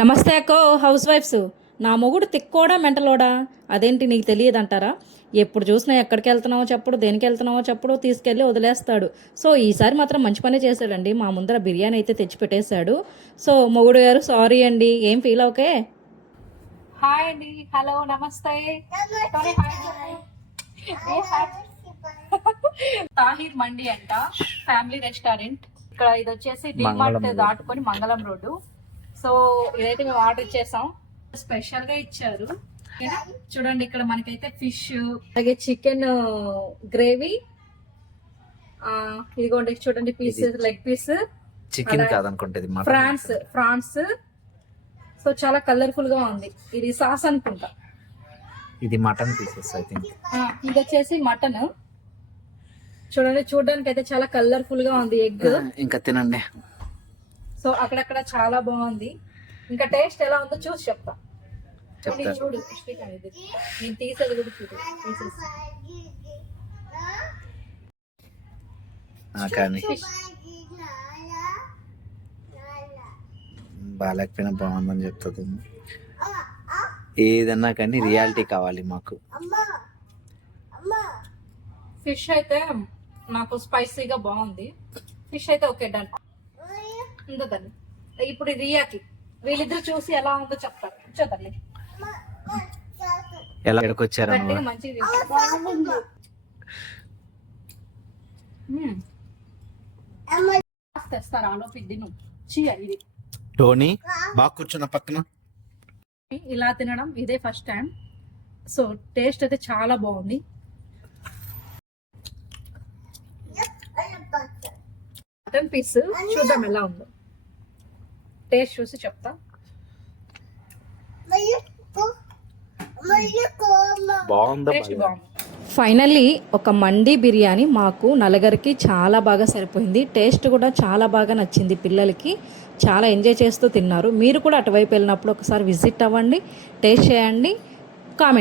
నమస్తే అక్కో house wives. నా మొగుడు తిక్కోడా మెంటలోడా? అదేంటి నీకు తెలియదంటారా? ఎప్పుడు చూసినా ఎక్కడికి వెళ్తున్నావో చెప్పడు, దేనికి వెళ్తున్నావో చెప్పడు, తీసుకెళ్ళి వదిలేస్తాడు. సో ఈసారి మాత్రం మంచి పని చేశాడండి. మా ముందర బిర్యానీ అయితే తెచ్చి పెట్టేశాడు. సో మొగుడు గారు సారీ అండి, ఏం ఫీల్ అవకే. హాయ్ అండి, హలో, నమస్తే. తాహిర్ మండి అంట, ఫ్యామిలీ రెస్టారెంట్. ఇక్కడ ఇది వచ్చేసి డిమార్ట్ దాటుకొని మంగళం రోడ్డు. సో ఇదైతే మేము ఆర్డర్ చేసాం, స్పెషల్ గా ఇచ్చారు. చూడండి ఇక్కడ మనకైతే ఫిష్, అలాగే చికెన్ గ్రేవీ, ఇదిగోండి చూడండి పీస్, లెగ్ పీస్, చికెన్ కాదనుకుంటే ఫ్రాన్స్. సో చాలా కలర్ఫుల్ గా ఉంది. ఇది సాస్ అనుకుంటా, ఇది మటన్ పీసెస్ ఐ థింక్. ఇది వచ్చేసి మటన్. చూడండి చూడడానికి అయితే చాలా కలర్ఫుల్ గా ఉంది. ఎగ్ ఇంకా తినండి. సో అక్కడక్కడ చాలా బాగుంది. ఇంకా టేస్ట్ ఎలా ఉందో చూసి చెప్తా. చూడు నేను తీసేది కూడా చూడు, కానీ బాగాలేకపోయినా బాగుందని చెప్తుంది. ఏదన్నా కానీ రియాలిటీ కావాలి మాకు. ఫిష్ అయితే నాకు స్పైసీగా బాగుంది. ఫిష్ అయితే ఓకే, డన్. ఉందని ఇప్పుడు రియాకి వీళ్ళిద్దరు చూసి ఎలా ఉందో చెప్తారు. చూడండి ఎలా ఎక్కడికొచ్చారు మంచిది. తెస్తారు ఆలోపు ఇది ఇది టోనీ బాగా కూర్చున్న పక్కన. ఇలా తినడం ఇదే ఫస్ట్ టైం. సో టేస్ట్ అయితే చాలా బాగుంది. మటన్ పీస్ చూద్దాం ఎలా ఉందో, టేస్ట్ చూసి చెప్తా. ఫైనల్లీ ఒక మండి బిర్యానీ మాకు నలుగురికి చాలా బాగా సరిపోయింది. టేస్ట్ కూడా చాలా బాగా నచ్చింది. పిల్లలకి చాలా ఎంజాయ్ చేస్తూ తిన్నారు. మీరు కూడా అటువైపు వెళ్ళినప్పుడు ఒకసారి విజిట్ అవ్వండి, టేస్ట్ చేయండి, కామెంట్